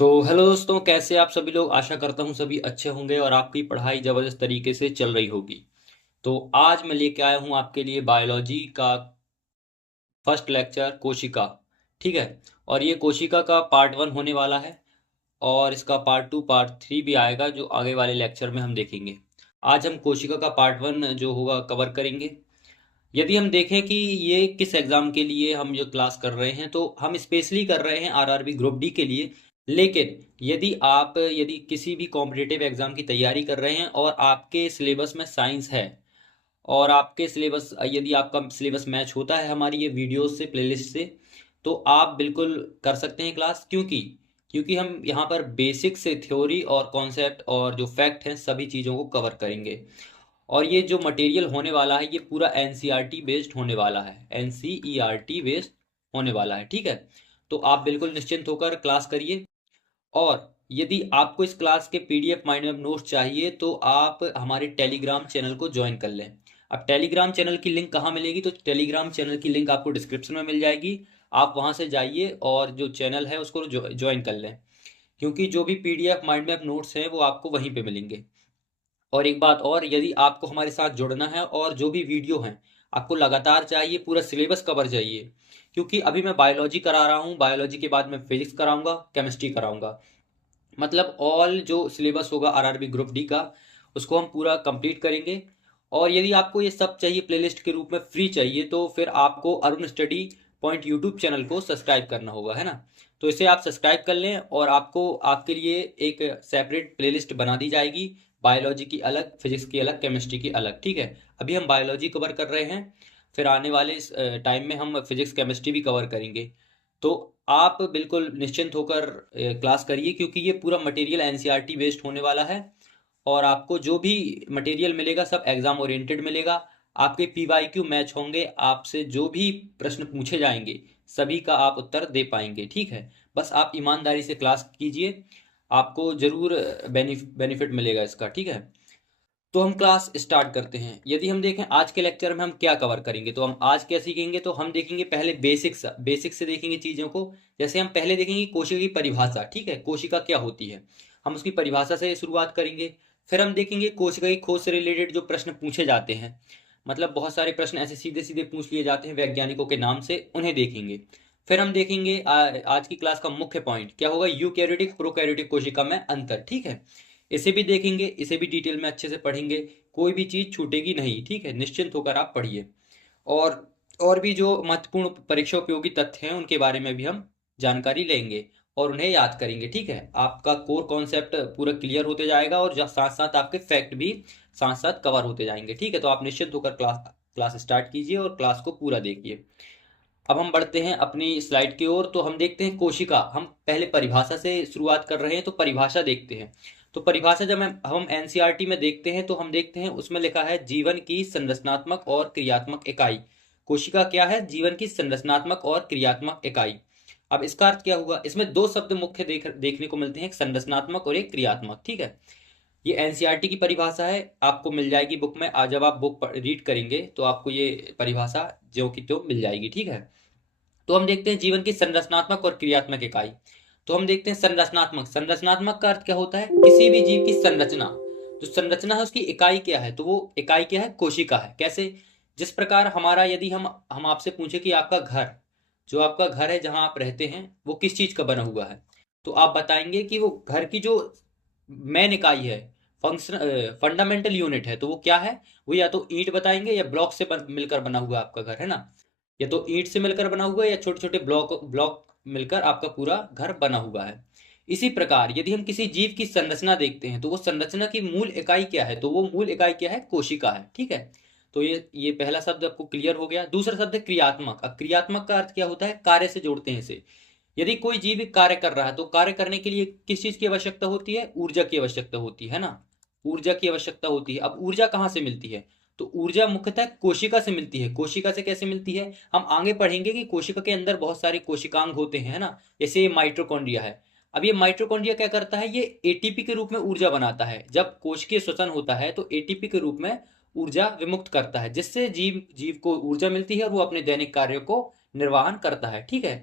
तो हेलो दोस्तों, कैसे आप सभी लोग। आशा करता हूँ सभी अच्छे होंगे और आपकी पढ़ाई ज़बरदस्त तरीके से चल रही होगी। तो आज मैं लेके आया हूँ आपके लिए बायोलॉजी का फर्स्ट लेक्चर कोशिका। ठीक है। और ये कोशिका का पार्ट 1 होने वाला है और इसका पार्ट 2 पार्ट 3 भी आएगा जो आगे वाले लेक्चर में हम देखेंगे। आज हम कोशिका का पार्ट 1 जो होगा कवर करेंगे। यदि हम देखें कि ये किस एग्जाम के लिए हम जो क्लास कर रहे हैं तो हम स्पेशली कर रहे हैं आरआरबी ग्रुप डी के लिए। लेकिन यदि किसी भी कॉम्पिटिटिव एग्जाम की तैयारी कर रहे हैं और आपके सिलेबस में साइंस है और आपके सिलेबस यदि आपका सिलेबस मैच होता है हमारी ये वीडियोस से प्लेलिस्ट से, तो आप बिल्कुल कर सकते हैं क्लास। क्योंकि हम यहाँ पर बेसिक से थ्योरी और कॉन्सेप्ट और जो फैक्ट हैं सभी चीज़ों को कवर करेंगे। और ये जो मटेरियल होने वाला है ये पूरा एनसीईआरटी बेस्ड होने वाला है, एनसीईआरटी बेस्ड होने वाला है। ठीक है। तो आप बिल्कुल निश्चिंत होकर क्लास करिए। और यदि आपको इस क्लास के पीडीएफ माइंड मैप नोट्स चाहिए तो आप हमारे टेलीग्राम चैनल को ज्वाइन कर लें। अब टेलीग्राम चैनल की लिंक कहाँ मिलेगी, तो टेलीग्राम चैनल की लिंक आपको डिस्क्रिप्शन में मिल जाएगी। आप वहाँ से जाइए और जो चैनल है उसको ज्वाइन कर लें, क्योंकि जो भी पीडीएफ माइंड मैप नोट्स हैं वो आपको वहीं पे मिलेंगे। और एक बात और, यदि आपको हमारे साथ जुड़ना है और जो भी वीडियो हैं आपको लगातार चाहिए, पूरा सिलेबस कवर चाहिए, क्योंकि अभी मैं बायोलॉजी करा रहा हूँ, बायोलॉजी के बाद मैं फिजिक्स कराऊंगा, केमिस्ट्री कराऊंगा। मतलब ऑल जो सिलेबस होगा आरआरबी ग्रुप डी का उसको हम पूरा कंप्लीट करेंगे। और यदि आपको ये सब चाहिए प्लेलिस्ट के रूप में फ्री चाहिए तो फिर आपको Arun study point YouTube channel को सब्सक्राइब करना होगा, है ना। तो इसे आप सब्सक्राइब कर लें और आपको आपके लिए एक सेपरेट प्लेलिस्ट बना दी जाएगी, बायोलॉजी की अलग, फिजिक्स की अलग, केमिस्ट्री की अलग। ठीक है। अभी हम बायोलॉजी कवर कर रहे हैं, फिर आने वाले टाइम में हम फिजिक्स केमिस्ट्री भी कवर करेंगे। तो आप बिल्कुल निश्चिंत होकर क्लास करिए, क्योंकि ये पूरा मटेरियल एनसीईआरटी बेस्ड होने वाला है। और आपको जो भी मटेरियल मिलेगा सब एग्जाम ओरिएंटेड मिलेगा। आपके पीवाईक्यू मैच होंगे, आपसे जो भी प्रश्न पूछे जाएंगे सभी का आप उत्तर दे पाएंगे। ठीक है। बस आप ईमानदारी से क्लास कीजिए, आपको जरूर बेनिफिट मिलेगा इसका। ठीक है। तो हम क्लास स्टार्ट करते हैं। यदि हम देखें आज के लेक्चर में हम क्या कवर करेंगे, तो हम आज क्या सीखेंगे, तो हम देखेंगे पहले बेसिक्स से देखेंगे चीज़ों को। जैसे हम पहले देखेंगे कोशिका की परिभाषा। ठीक है, कोशिका क्या होती है, हम उसकी परिभाषा से शुरुआत करेंगे। फिर हम देखेंगे कोशिका की खोज से रिलेटेड जो प्रश्न पूछे जाते हैं, मतलब बहुत सारे प्रश्न ऐसे सीधे सीधे पूछ लिए जाते हैं वैज्ञानिकों के नाम से, उन्हें देखेंगे। फिर हम देखेंगे आज की क्लास का मुख्य पॉइंट क्या होगा, यूकैरियोटिक प्रोकैरियोटिक कोशिका में अंतर। ठीक है। इसे भी देखेंगे, इसे भी डिटेल में अच्छे से पढ़ेंगे, कोई भी चीज छूटेगी नहीं। ठीक है, निश्चिंत होकर आप पढ़िए। और और भी जो महत्वपूर्ण परीक्षा उपयोगी तथ्य हैं उनके बारे में भी हम जानकारी लेंगे और उन्हें याद करेंगे। ठीक है, आपका कोर कॉन्सेप्ट पूरा क्लियर होते जाएगा और साथ साथ आपके फैक्ट भी साथ साथ कवर होते जाएंगे। ठीक है, तो आप निश्चिंत होकर क्लास क्लास स्टार्ट कीजिए और क्लास को पूरा देखिए। अब हम बढ़ते हैं अपनी स्लाइड की ओर। तो हम देखते हैं कोशिका, हम पहले परिभाषा से शुरुआत कर रहे हैं तो परिभाषा देखते हैं। तो परिभाषा जब हम एनसीईआरटी में देखते हैं तो हम देखते हैं उसमें लिखा है जीवन की संरचनात्मक और क्रियात्मक इकाई। कोशिका क्या है, जीवन की संरचनात्मक और क्रियात्मक इकाई। अब इसका अर्थ क्या हुआ, इसमें दो शब्द मुख्य देखने को मिलते हैं, एक संरचनात्मक और एक क्रियात्मक। ठीक है, ये एनसीईआरटी की परिभाषा है, आपको मिल जाएगी बुक में। आज जब आप बुक रीड करेंगे तो आपको ये परिभाषा ज्यों की त्यों मिल जाएगी। ठीक है। तो हम देखते हैं जीवन की संरचनात्मक और क्रियात्मक इकाई। तो हम देखते हैं संरचनात्मक, संरचनात्मक का अर्थ क्या होता है, किसी भी जीव की संरचना, जो संरचना है उसकी इकाई क्या है, तो वो इकाई क्या है, कोशिका है। कैसे, जिस प्रकार हमारा यदि हम आपसे पूछे कि आपका घर, जो आपका घर है जहां आप रहते हैं वो किस चीज का बना हुआ है, तो आप बताएंगे कि वो घर की जो मेन इकाई है, फंक्शन फंडामेंटल यूनिट है, तो वो क्या है, वो या तो ईंट बताएंगे या ब्लॉक से मिलकर बना हुआ आपका घर, है ना। या तो ईंट से मिलकर बना हुआ है या छोटे छोटे ब्लॉक ब्लॉक मिलकर आपका पूरा घर बना हुआ है। इसी प्रकार यदि हम किसी जीव की संरचना देखते हैं तो वो संरचना की मूल इकाई क्या है, तो वो मूल इकाई क्या है, कोशिका है। ठीक है। तो ये पहला शब्द आपको क्लियर हो गया। दूसरा शब्द है क्रियात्मक। अब क्रियात्मक का अर्थ क्या होता है, कार्य से जोड़ते हैं इसे। यदि कोई जीव एक कार्य कर रहा है तो कार्य करने के लिए किस चीज की आवश्यकता होती है, ऊर्जा की आवश्यकता होती है ना। ऊर्जा की आवश्यकता होती है। अब ऊर्जा कहाँ से मिलती है, तो ऊर्जा मुख्यतः कोशिका से मिलती है। कोशिका से कैसे मिलती है, हम आगे पढ़ेंगे कि कोशिका के अंदर बहुत सारे कोशिकांग होते हैं, है ना। जैसे ये माइटोकॉन्ड्रिया है। अब ये माइटोकॉन्ड्रिया क्या करता है, ये एटीपी के रूप में ऊर्जा बनाता है। जब कोशिकीय श्वसन होता है तो एटीपी के रूप में ऊर्जा विमुक्त करता है, जिससे जीव जीव को ऊर्जा मिलती है और वो अपने दैनिक कार्यों को निर्वहन करता है। ठीक है।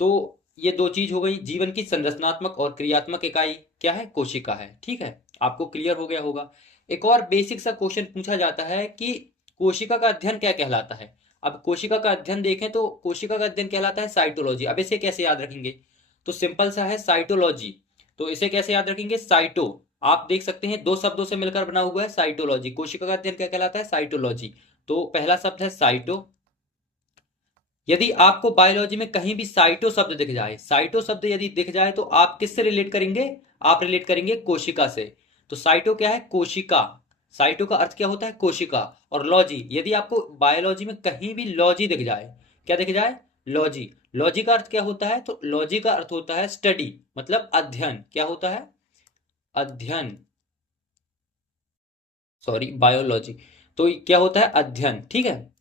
तो ये दो चीज हो गई। जीवन की संरचनात्मक और क्रियात्मक इकाई क्या है? कोशिका है। ठीक है, आपको क्लियर हो गया होगा। एक और बेसिक सा क्वेश्चन पूछा जाता है कि कोशिका का अध्ययन क्या कहलाता है। अब कोशिका का अध्ययन देखें तो कोशिका का अध्ययन कहलाता है साइटोलॉजी। अब इसे कैसे याद रखेंगे? तो सिंपल सा है, साइटोलॉजी। तो इसे कैसे याद रखेंगे? साइटो, आप देख सकते हैं दो शब्दों से मिलकर बना हुआ है साइटोलॉजी। कोशिका का अध्ययन क्या कहलाता है? साइटोलॉजी। तो पहला शब्द है साइटो। यदि आपको बायोलॉजी में कहीं भी साइटो शब्द दिख जाए, साइटो शब्द यदि दिख जाए तो आप किससे रिलेट करेंगे? आप रिलेट करेंगे कोशिका से। तो साइटो क्या है? कोशिका। साइटो का अर्थ क्या होता है? कोशिका। और लॉजी, यदि आपको बायोलॉजी में कहीं भी लॉजी दिख जाए, क्या दिख जाए? लॉजी। लॉजी का अर्थ क्या होता है? तो लॉजी का अर्थ होता है स्टडी, मतलब अध्ययन। क्या होता है? अध्ययन। Sorry, biology. तो क्या होता है? अध्ययन। ठीक है,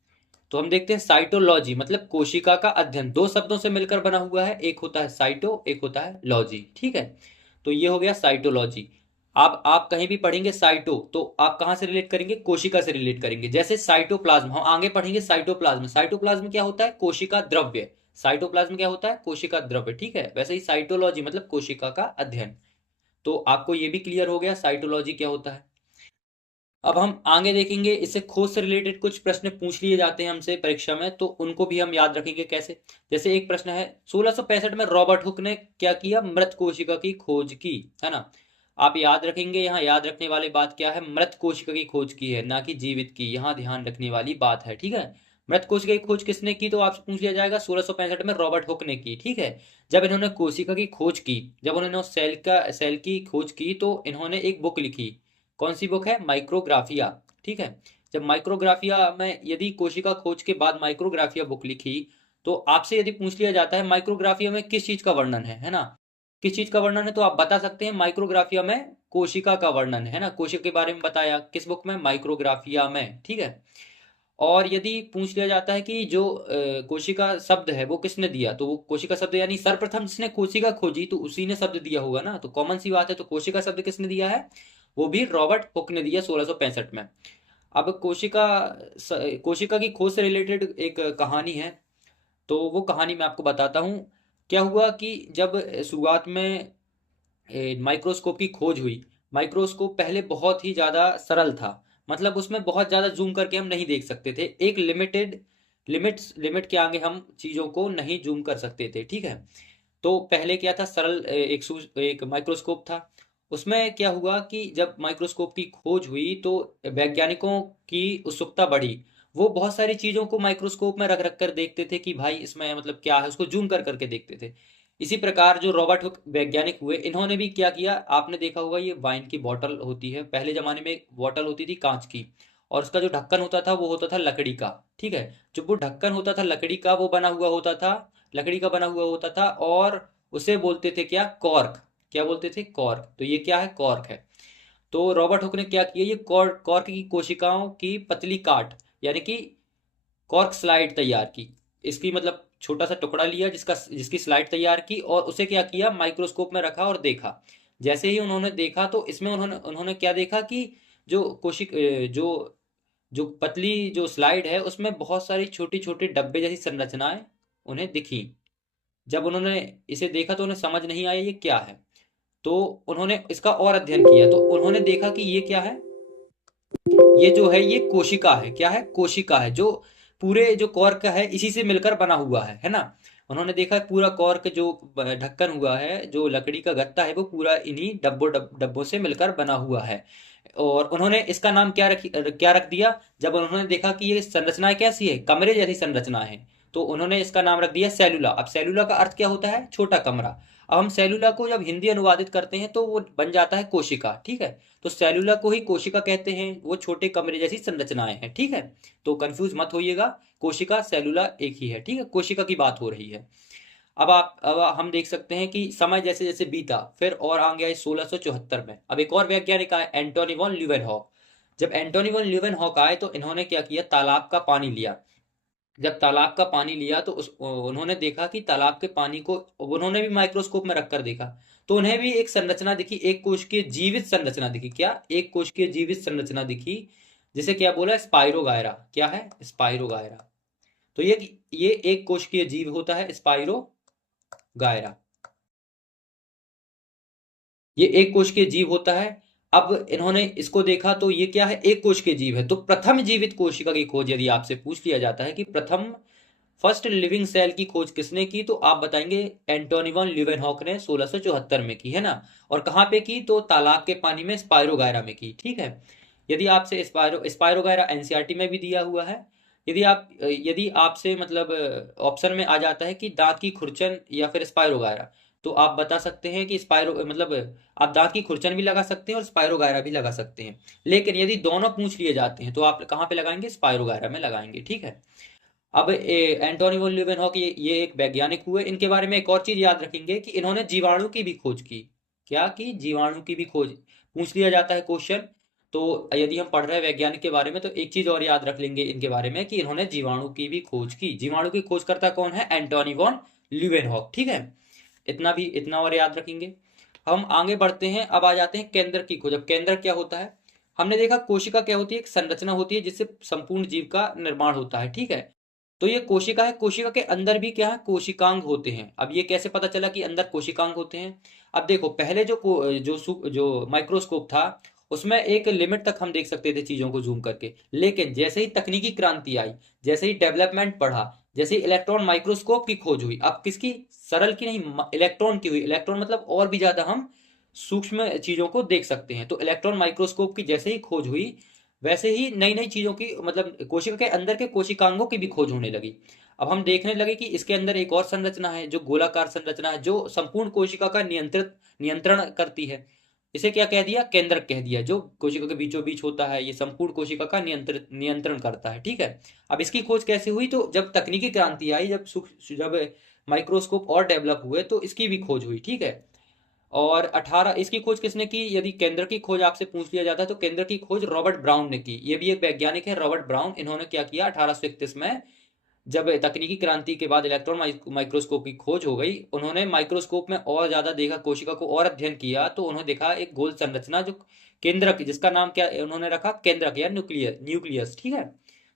तो हम देखते हैं साइटोलॉजी मतलब कोशिका का अध्ययन। दो शब्दों से मिलकर बना हुआ है, एक होता है साइटो, एक होता है लॉजी। ठीक है, तो ये हो गया साइटोलॉजी। आप कहीं भी पढ़ेंगे साइटो तो आप कहां से रिलेट करेंगे? कोशिका से रिलेट करेंगे। जैसे साइटोप्लाज्म, हम आगे पढ़ेंगे साइटोप्लाज्म। साइटोप्लाज्म क्या होता है? कोशिका द्रव्य। साइटोप्लाज्म क्या होता है? कोशिका द्रव्य। ठीक है, वैसे ही साइटोलॉजी मतलब कोशिका का अध्ययन। तो आपको ये भी क्लियर हो गया साइटोलॉजी क्या होता है। अब हम आगे देखेंगे, इससे खोज से रिलेटेड कुछ प्रश्न पूछ लिए जाते हैं हमसे परीक्षा में, तो उनको भी हम याद रखेंगे कैसे। जैसे एक प्रश्न है, 1665 में रॉबर्ट हुक ने क्या किया? मृत कोशिका की खोज की, है ना। आप याद रखेंगे, यहाँ याद रखने वाली बात क्या है? मृत कोशिका की खोज की है, ना कि जीवित की। यहाँ ध्यान रखने वाली बात है। ठीक है, मृत कोशिका की खोज किसने की? तो आपसे पूछ लिया जाएगा 1665 में रॉबर्ट हुक ने की। ठीक है, जब इन्होंने कोशिका की खोज की, जब उन्होंने सेल की खोज की, तो इन्होंने एक बुक लिखी। कौन सी बुक है? माइक्रोग्राफिया। ठीक है, जब माइक्रोग्राफिया में यदि कोशिका खोज के बाद माइक्रोग्राफिया बुक लिखी, तो आपसे यदि पूछ लिया जाता है माइक्रोग्राफिया में किस चीज का वर्णन है ना, किस चीज का वर्णन है, तो आप बता सकते हैं माइक्रोग्राफिया में कोशिका का वर्णन है ना। कोशिका के बारे में बताया किस बुक में? माइक्रोग्राफिया में। ठीक है, और यदि पूछ लिया जाता है कि जो कोशिका शब्द है वो किसने दिया, तो वो कोशिका शब्द यानी सर्वप्रथम जिसने कोशिका खोजी तो उसी ने शब्द दिया होगा ना, तो कॉमन सी बात है। तो कोशिका शब्द किसने दिया है? वो भी रॉबर्ट हुक ने दिया 1665 में। अब कोशिका की खोज से रिलेटेड एक कहानी है, तो वो कहानी मैं आपको बताता हूँ। क्या हुआ कि जब शुरुआत में माइक्रोस्कोप की खोज हुई, माइक्रोस्कोप पहले बहुत ही ज़्यादा सरल था। मतलब उसमें बहुत ज़्यादा जूम करके हम नहीं देख सकते थे। एक लिमिट के आगे हम चीज़ों को नहीं जूम कर सकते थे। ठीक है, तो पहले क्या था? सरल एक माइक्रोस्कोप था। उसमें क्या हुआ कि जब माइक्रोस्कोप की खोज हुई तो वैज्ञानिकों की उत्सुकता बढ़ी। वो बहुत सारी चीज़ों को माइक्रोस्कोप में रख रख कर देखते थे कि भाई इसमें मतलब क्या है, उसको जूम कर करके देखते थे। इसी प्रकार जो रॉबर्ट हुक वैज्ञानिक हुए, इन्होंने भी क्या किया? आपने देखा होगा, ये वाइन की बॉटल होती है, पहले जमाने में एक बॉटल होती थी कांच की, और उसका जो ढक्कन होता था वो होता था लकड़ी का। ठीक है, जो वो ढक्कन होता था लकड़ी का, वो बना हुआ होता था, लकड़ी का बना हुआ होता था, और उसे बोलते थे क्या? कॉर्क। क्या बोलते थे? कॉर्क। तो ये क्या है? कॉर्क है। तो रॉबर्ट हुक ने क्या किया? ये कॉर्क की कोशिकाओं की पतली काट, यानी कि कॉर्क स्लाइड तैयार की। इसकी मतलब छोटा सा टुकड़ा लिया जिसकी स्लाइड तैयार की, और उसे क्या किया? माइक्रोस्कोप में रखा और देखा। जैसे ही उन्होंने देखा तो इसमें उन्होंने उन्होंने क्या देखा कि जो कोशिक जो जो पतली जो स्लाइड है उसमें बहुत सारी छोटी छोटी डब्बे जैसी संरचनाएं उन्हें दिखी। जब उन्होंने इसे देखा तो उन्हें समझ नहीं आया ये क्या है। तो उन्होंने इसका और अध्ययन किया, तो उन्होंने देखा कि ये क्या है? ये जो है ये कोशिका है। क्या है? कोशिका है, जो पूरे जो कॉर्क है इसी से मिलकर बना हुआ है ना। उन्होंने देखा पूरा कॉर्क जो ढक्कन हुआ है, जो लकड़ी का गत्ता है, वो पूरा इन्हीं डब्बों से मिलकर बना हुआ है। और उन्होंने इसका नाम क्या रख दिया? जब उन्होंने देखा कि ये संरचनाएं कैसी है? कमरे जैसी संरचना है, तो उन्होंने इसका नाम रख दिया सेलुला। अब सेलुला का अर्थ क्या होता है? छोटा कमरा। अब हम सेलुला को जब हिंदी अनुवादित करते हैं तो वो बन जाता है कोशिका। ठीक है, तो सेलुला को ही कोशिका कहते हैं, वो छोटे कमरे जैसी संरचनाएं हैं। ठीक है, तो कंफ्यूज मत होइएगा, कोशिका सेलुला एक ही है। ठीक है, कोशिका की बात हो रही है। अब हम देख सकते हैं कि समय जैसे जैसे बीता, फिर और आ गया 1674 में। अब एक और वैज्ञानिक आए, एंटोनी वॉन ल्यूवेनहॉक। जब एंटोनी वॉन ल्यूवेनहॉक आए तो इन्होंने क्या किया? तालाब का पानी लिया। जब तालाब का पानी लिया तो उन्होंने देखा कि तालाब के पानी को उन्होंने भी माइक्रोस्कोप में रखकर देखा, तो उन्हें भी एक संरचना दिखी, एक कोशिकीय जीवित संरचना दिखी। क्या? एक कोशिकीय जीवित संरचना दिखी, जिसे क्या बोला? स्पाइरोगायरा। क्या है? स्पाइरोगायरा। तो ये एक कोशिकीय जीव होता है स्पाइरो गायरा, ये एक कोशिकीय जीव होता है। अब इन्होंने इसको देखा तो ये क्या है, एक कोशिकीय जीव है। तो प्रथम जीवित कोशिका की खोज यदि आपसे पूछ लिया जाता है कि प्रथम फर्स्ट लिविंग सेल की खोज किसने की, तो आप बताएंगे एंटोनी वॉन ल्यूवेनहॉक ने 1674 में की, है ना। और कहाँ पे की, तो तालाब के पानी में स्पायरोगायरा में की, ठीक है। यदि आपसे स्पायरोगायरा एनसीईआरटी में भी दिया हुआ है। यदि आपसे मतलब ऑप्शन में आ जाता है कि दांत की खुरचन या फिर स्पायरोगायरा, तो आप बता सकते हैं कि स्पायरो मतलब आप दांत की खुरचन भी लगा सकते हैं और स्पायरोगायरा भी लगा सकते हैं। लेकिन यदि दोनों पूछ लिए जाते हैं तो आप कहाँ पे लगाएंगे, स्पायरोगायरा में लगाएंगे, ठीक है। अब एंटोनी वॉन ल्यूवेनहॉक ये एक वैज्ञानिक हुए। इनके बारे में एक और चीज याद रखेंगे कि इन्होंने जीवाणु की भी खोज की। क्या की, जीवाणु की भी खोज पूछ लिया जाता है क्वेश्चन। तो यदि हम पढ़ रहे हैं वैज्ञानिक के बारे में तो एक चीज और याद रख लेंगे इनके बारे में कि इन्होंने जीवाणु की भी खोज की। जीवाणु की खोजकर्ता कौन है, एंटोनी वॉन ल्यूवेनहॉक, ठीक है। इतना और याद रखेंगे। हम आगे बढ़ते हैं, अब आ जाते हैं केंद्र की खोज। अब केंद्र क्या होता है, हमने देखा कोशिका क्या होती है, एक संरचना होती है जिससे संपूर्ण जीव का निर्माण होता है, ठीक है। तो ये कोशिका है, कोशिका के अंदर भी क्या है, कोशिकांग होते हैं। अब ये कैसे पता चला कि अंदर कोशिकांग होते हैं। अब देखो पहले जो माइक्रोस्कोप था उसमें एक लिमिट तक हम देख सकते थे चीजों को जूम करके। लेकिन जैसे ही तकनीकी क्रांति आई, जैसे ही डेवलपमेंट बढ़ा, जैसे ही इलेक्ट्रॉन माइक्रोस्कोप की खोज हुई, अब किसकी, सरल की नहीं, इलेक्ट्रॉन की हुई। इलेक्ट्रॉन मतलब और भी ज्यादा हम सूक्ष्म चीजों को देख सकते हैं। तो इलेक्ट्रॉन माइक्रोस्कोप की जैसे ही खोज हुई, वैसे ही नई नई चीजों की मतलब कोशिका के अंदर के कोशिकांगों की भी खोज होने लगी। अब हम देखने लगे कि इसके अंदर एक और संरचना है जो गोलाकार संरचना है, जो संपूर्ण कोशिका का नियंत्रण करती है। इसे क्या कह दिया, केंद्रक कह दिया। जो कोशिका के बीचों बीच होता है, ये संपूर्ण कोशिका का नियंत्रण करता है, ठीक है। अब इसकी खोज कैसे हुई, तो जब तकनीकी क्रांति आई, जब माइक्रोस्कोप और डेवलप हुए तो इसकी भी खोज हुई, ठीक है। और 18 इसकी खोज किसने की, यदि केंद्र की खोज आपसे पूछ लिया जाता है तो केंद्र की खोज रॉबर्ट ब्राउन ने की। ये भी एक वैज्ञानिक है, रॉबर्ट ब्राउन। इन्होंने क्या किया, 1831 में जब तकनीकी क्रांति के बाद इलेक्ट्रॉन माइक्रोस्कोप की खोज हो गई, उन्होंने माइक्रोस्कोप में और ज्यादा देखा, कोशिका को और अध्ययन किया, तो उन्होंने देखा एक गोल संरचना जो केंद्रक, जिसका नाम क्या उन्होंने रखा, केंद्रक या न्यूक्लियस, ठीक है।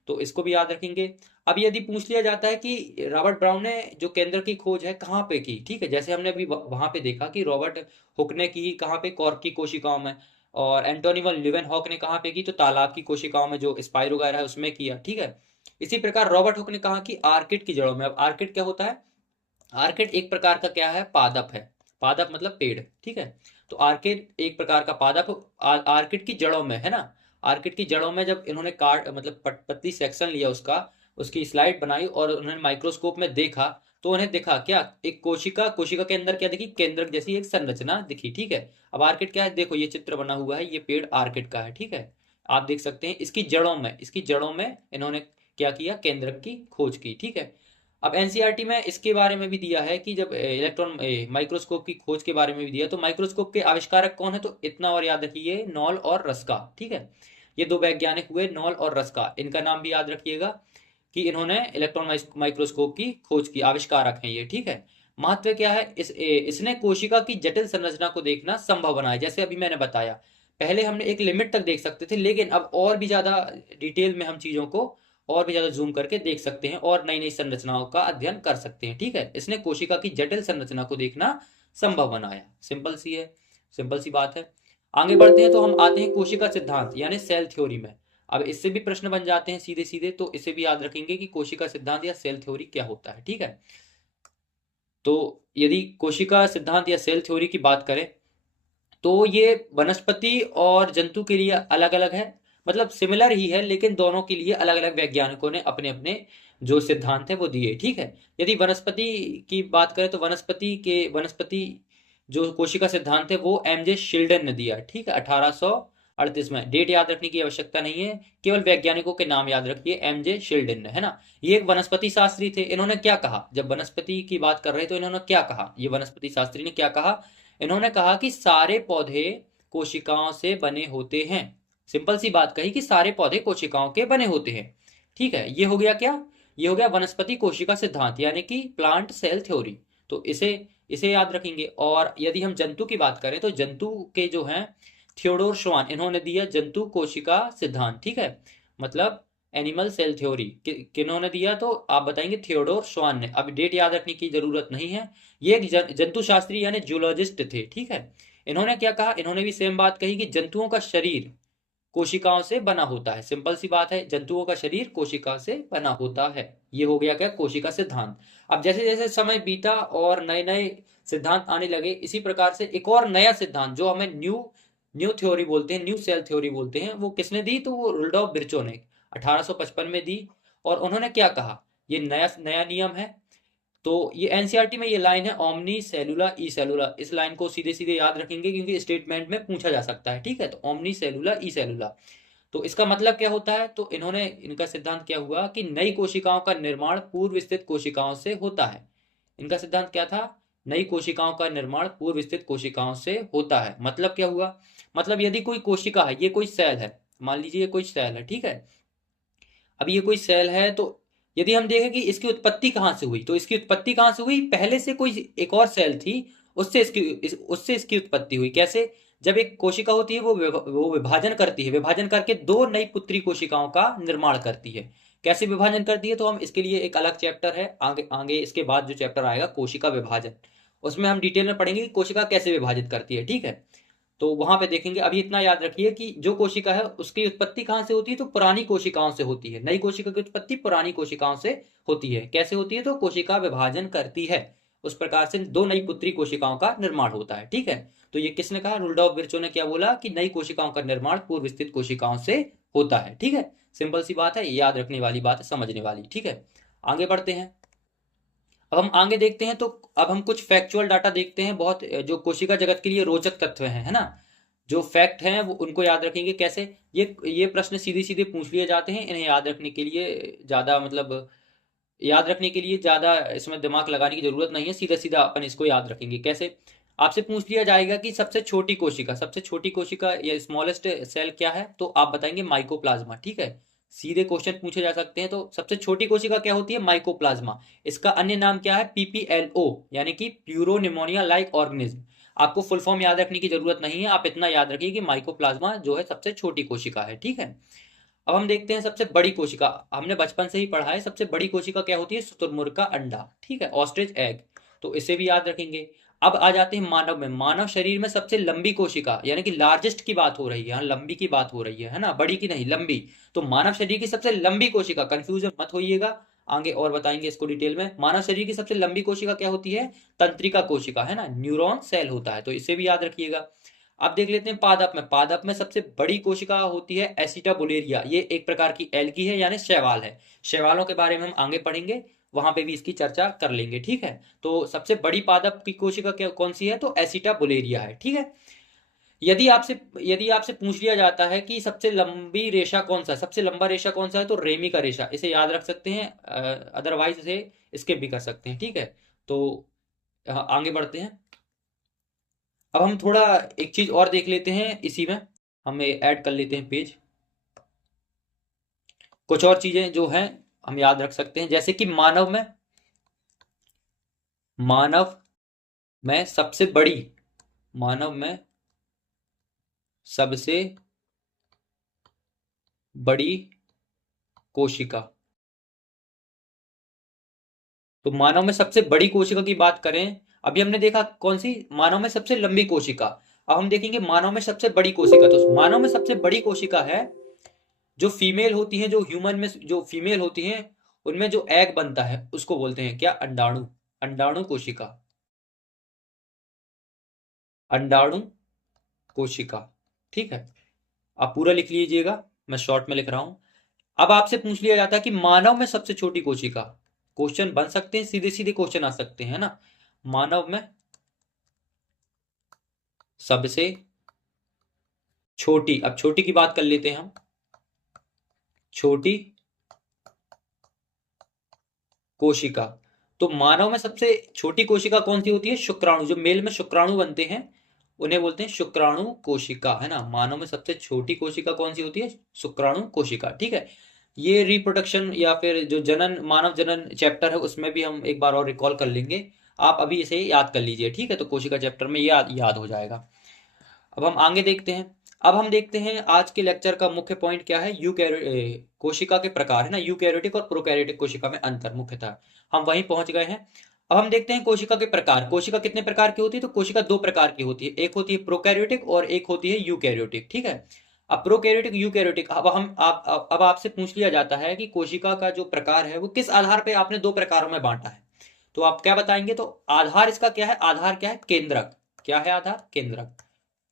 तो इसको भी याद रखेंगे। अब यदि पूछ लिया जाता है कि रॉबर्ट ब्राउन ने जो केंद्र की खोज है कहाँ पे की, ठीक है, जैसे हमने अभी वहां पे देखा कि रॉबर्ट हुक ने की कहाँ पे, कॉर्क की कोशिकाओं में। और एंटोनी वन ल्यूवेनहॉक ने कहाँ पे की, तो तालाब की कोशिकाओं में जो स्पाइरो वगैरह है उसमें किया, ठीक है। इसी प्रकार रॉबर्ट हुक ने कहा कि आर्किड की जड़ों में। अब आर्किड क्या होता है, आर्किड एक प्रकार का क्या है, पादप है। पादप मतलब पेड़, ठीक है। तो आर्किड एक प्रकार का पादप आर्किड की जड़ों में, है ना। आर्किड की जड़ों में जब इन्होंने काट मतलब पतली सेक्शन लिया उसका, उसकी स्लाइड बनाई और उन्होंने माइक्रोस्कोप में देखा, तो उन्हें देखा क्या, एक कोशिका के अंदर क्या दिखी, केंद्रक जैसी एक संरचना दिखी, ठीक है। अब आर्किड क्या है, देखो ये चित्र बना हुआ है, ये पेड़ आर्किड का है, ठीक है। आप देख सकते हैं इसकी जड़ों में इन्होंने क्या किया, केंद्रक की खोज की, ठीक है। अब एनसीईआरटी में इसके बारे में भी दिया है कि जब इलेक्ट्रॉन माइक्रोस्कोप की खोज के बारे में भी दिया, तो माइक्रोस्कोप के आविष्कारक कौन है, तो इतना और याद रखिए, नॉल और रस्का, ठीक है। ये दो वैज्ञानिक हुए, नॉल और रस्का, इनका नाम भी याद रखिएगा कि इन्होंने इलेक्ट्रॉन माइक्रोस्कोप की खोज की, आविष्कारक हैं ये, ठीक है। महत्व क्या है, इसने कोशिका की जटिल संरचना को देखना संभव बनाया। जैसे अभी मैंने बताया, पहले हमने एक लिमिट तक देख सकते थे, लेकिन अब और भी ज्यादा डिटेल में हम चीजों को और भी ज्यादा जूम करके देख सकते हैं और नई नई संरचनाओं का अध्ययन कर सकते हैं, ठीक है। इसने कोशिका की जटिल संरचना को देखना संभव बनाया। सिंपल सी बात है। आगे बढ़ते हैं तो हम आते हैं कोशिका सिद्धांत यानी सेल थ्योरी में। अब इससे भी प्रश्न बन जाते हैं सीधे सीधे, तो इसे भी याद रखेंगे कि कोशिका सिद्धांत या सेल थ्योरी क्या होता है, ठीक है। तो यदि कोशिका सिद्धांत या सेल थ्योरी की बात करें तो ये वनस्पति और जंतु के लिए अलग अलग है, मतलब सिमिलर ही है, लेकिन दोनों के लिए अलग अलग वैज्ञानिकों ने अपने अपने जो सिद्धांत है वो दिए, ठीक है। यदि वनस्पति की बात करें तो वनस्पति जो कोशिका सिद्धांत है वो एमजे शिल्डन ने दिया, ठीक है, 1838 में। डेट याद रखने की आवश्यकता नहीं है, केवल वैज्ञानिकों के नाम याद रखिए, एमजे शिल्डन ने, है ना। ये एक वनस्पति शास्त्री थे। इन्होंने क्या कहा, जब वनस्पति की बात कर रहे तो इन्होंने क्या कहा, ये वनस्पति शास्त्री ने क्या कहा, इन्होंने कहा कि सारे पौधे कोशिकाओं से बने होते हैं। सिंपल सी बात कही कि सारे पौधे कोशिकाओं के बने होते हैं, ठीक है। ये हो गया क्या, ये हो गया वनस्पति कोशिका सिद्धांत यानी कि प्लांट सेल थ्योरी। तो इसे इसे याद रखेंगे। और यदि हम जंतु की बात करें तो जंतु के जो हैं थियोडोर श्वान, इन्होंने दिया जंतु कोशिका सिद्धांत, ठीक है। मतलब एनिमल सेल थ्योरी किन्होंने दिया, तो आप बताएंगे थियोडोर श्वान ने। अब डेट याद रखने की जरूरत नहीं है। ये एक जंतु शास्त्री यानी जूलॉजिस्ट थे, ठीक है। इन्होंने क्या कहा, इन्होंने भी सेम बात कही कि जंतुओं का शरीर कोशिकाओं से बना होता है। सिंपल सी बात है, जंतुओं का शरीर कोशिका से बना होता है। ये हो गया क्या, कोशिका सिद्धांत। अब जैसे जैसे समय बीता और नए नए सिद्धांत आने लगे, इसी प्रकार से एक और नया सिद्धांत जो हमें न्यू न्यू थ्योरी बोलते हैं, न्यू सेल थ्योरी बोलते हैं, वो किसने दी, तो वो रुडोल्फ विर्चो ने 1855 में दी। और उन्होंने क्या कहा, ये नया नया नियम है। तो ये एनसीईआरटी में ये लाइन है, ओमनी सेलुला ई सेलुला। इस लाइन को सीधे सीधे याद रखेंगे क्योंकि स्टेटमेंट में पूछा जा सकता है, ठीक है। तो ओमनी सेलुला ई सेलुला, तो इसका मतलब क्या होता है, तो इन्होंने इनका सिद्धांत क्या हुआ कि नई कोशिकाओं का निर्माण पूर्व स्थित कोशिकाओं से होता है। इनका सिद्धांत क्या था, नई कोशिकाओं का निर्माण पूर्व स्थित कोशिकाओं से होता है। मतलब क्या हुआ, मतलब यदि कोई कोशिका है, ये कोई सेल है, मान लीजिए ये कोई सेल है, ठीक है। अब ये कोई सेल है, तो यदि हम देखें कि इसकी उत्पत्ति कहां से हुई, तो इसकी उत्पत्ति कहां से हुई, पहले से कोई एक और सेल थी, उससे इसकी उत्पत्ति हुई। कैसे, जब एक कोशिका होती है वो विभाजन करती है, विभाजन करके दो नई पुत्री कोशिकाओं का निर्माण करती है। कैसे विभाजन करती है, तो हम इसके लिए एक अलग चैप्टर है आगे आगे इसके बाद जो चैप्टर आएगा कोशिका विभाजन, उसमें हम डिटेल में पढ़ेंगे कि कोशिका कैसे विभाजित करती है, ठीक है। तो वहां पे देखेंगे। अभी इतना याद रखिए कि जो कोशिका है उसकी उत्पत्ति कहां से होती है, तो पुरानी कोशिकाओं से होती है। नई कोशिका की उत्पत्ति पुरानी कोशिकाओं से होती है। कैसे होती है, तो कोशिका विभाजन करती है, उस प्रकार से दो नई पुत्री कोशिकाओं का निर्माण होता है, ठीक है। तो ये किसने कहा, रुडोल्फ विर्चो ने क्या बोला कि नई कोशिकाओं का निर्माण पूर्व स्थित कोशिकाओं से होता है, ठीक है। सिंपल सी बात है, याद रखने वाली बात है, समझने वाली, ठीक है। आगे बढ़ते हैं। अब हम आगे देखते हैं, तो अब हम कुछ फैक्चुअल डाटा देखते हैं, बहुत जो कोशिका जगत के लिए रोचक तथ्य हैं, है ना। जो फैक्ट हैं वो उनको याद रखेंगे कैसे। ये प्रश्न सीधे सीधे पूछ लिए जाते हैं, इन्हें याद रखने के लिए ज्यादा मतलब याद रखने के लिए ज्यादा इसमें दिमाग लगाने की जरूरत नहीं है, सीधा सीधा अपन इसको याद रखेंगे। कैसे, आपसे पूछ लिया जाएगा कि सबसे छोटी कोशिका या स्मॉलेस्ट सेल क्या है, तो आप बताएंगे माइकोप्लाज्मा, ठीक है। सीधे क्वेश्चन पूछे जा सकते हैं। तो सबसे छोटी कोशिका क्या होती है, माइकोप्लाज्मा। इसका अन्य नाम क्या है, पीपीएलओ, यानी कि प्यूरोनिमोनिया लाइक ऑर्गेनिज्म। आपको फुल फॉर्म याद रखने की जरूरत नहीं है, आप इतना याद रखिए कि माइकोप्लाज्मा जो है सबसे छोटी कोशिका है, ठीक है। अब हम देखते हैं सबसे बड़ी कोशिका, हमने बचपन से ही पढ़ा है, सबसे बड़ी कोशिका क्या होती है, शुतुरमुर्ग का अंडा, ठीक है, ऑस्ट्रिच एग। तो इसे भी याद रखेंगे। अब आ जाते हैं मानव में। मानव शरीर में सबसे लंबी कोशिका यानी कि लार्जेस्ट की बात हो रही है, यहाँ लंबी की बात हो रही है ना, बड़ी की नहीं, लंबी। तो मानव शरीर की सबसे लंबी कोशिका, कंफ्यूजन मत होइएगा, आगे और बताएंगे इसको डिटेल में। मानव शरीर की सबसे लंबी कोशिका क्या होती है, तंत्रिका कोशिका, है ना, न्यूरॉन सेल होता है, तो इसे भी याद रखिएगा। अब देख लेते हैं पादप में। पादप में सबसे बड़ी कोशिका होती है एसिटाबुलेरिया, ये एक प्रकार की एल्गी है यानी शैवाल है। शैवालों के बारे में हम आगे पढ़ेंगे, वहां पे भी इसकी चर्चा कर लेंगे, ठीक है। तो सबसे बड़ी पादप की कोशिका क्या कौन सी है, तो एसिटाबुलेरिया है, ठीक है। यदि आपसे पूछ लिया जाता है कि सबसे लंबी रेशा कौन सा है, सबसे लंबा रेशा कौन सा है, तो रेमी का रेशा, इसे याद रख सकते हैं, अदरवाइज इसे स्किप भी कर सकते हैं, ठीक है। तो आगे बढ़ते हैं। अब हम थोड़ा एक चीज और देख लेते हैं, इसी में हमें ऐड कर लेते हैं पेज। कुछ और चीजें जो हैं हम याद रख सकते हैं, जैसे कि मानव में सबसे बड़ी मानव में सबसे बड़ी कोशिका। तो मानव में सबसे बड़ी कोशिका की बात करें, अभी हमने देखा कौन सी, मानव में सबसे लंबी कोशिका। अब हम देखेंगे मानव में सबसे बड़ी कोशिका। तो मानव में सबसे बड़ी कोशिका है जो फीमेल होती है, जो ह्यूमन में जो फीमेल होती है उनमें जो एग बनता है उसको बोलते हैं क्या, अंडाणु। अंडाणु कोशिका, अंडाणु कोशिका, ठीक है। आप पूरा लिख लीजिएगा, मैं शॉर्ट में लिख रहा हूं। अब आपसे पूछ लिया जाता है कि मानव में सबसे छोटी कोशिका, क्वेश्चन बन सकते हैं, सीधे सीधे क्वेश्चन आ सकते हैं ना। मानव में सबसे छोटी, अब छोटी की बात कर लेते हैं हम। छोटी कोशिका, तो मानव में सबसे छोटी कोशिका कौन सी होती है, शुक्राणु। जो मेल में शुक्राणु बनते हैं उन्हें बोलते हैं शुक्राणु कोशिका, है ना। मानव में सबसे छोटी कोशिका कौन सी होती है, शुक्राणु कोशिका, ठीक है। ये रिप्रोडक्शन या फिर जो जनन, मानव जनन चैप्टर है उसमें भी हम एक बार और रिकॉल कर लेंगे। आप अभी इसे याद कर लीजिए, ठीक है। तो कोशिका चैप्टर में याद हो जाएगा। अब हम आगे देखते हैं। अब हम देखते हैं आज के लेक्चर का मुख्य पॉइंट क्या है। कोशिका के प्रकार है ना, यूकैरियोटिक और प्रोकैरियोटिक कोशिका में अंतर मुख्यतः हम वहीं पहुंच गए हैं। अब हम देखते हैं कोशिका के प्रकार। कोशिका कितने प्रकार की होती है? तो कोशिका दो प्रकार की होती है, एक होती है प्रोकैरियोटिक और एक होती है यूकैरियोटिक। ठीक है, अब प्रोकैरियोटिक यूकैरियोटिक, अब आपसे पूछ लिया जाता है कि कोशिका का जो प्रकार है वो किस आधार पे आपने दो प्रकारों में बांटा है, तो आप क्या बताएंगे? तो आधार इसका क्या है? आधार क्या है? केंद्रक। क्या है आधार? केंद्रक।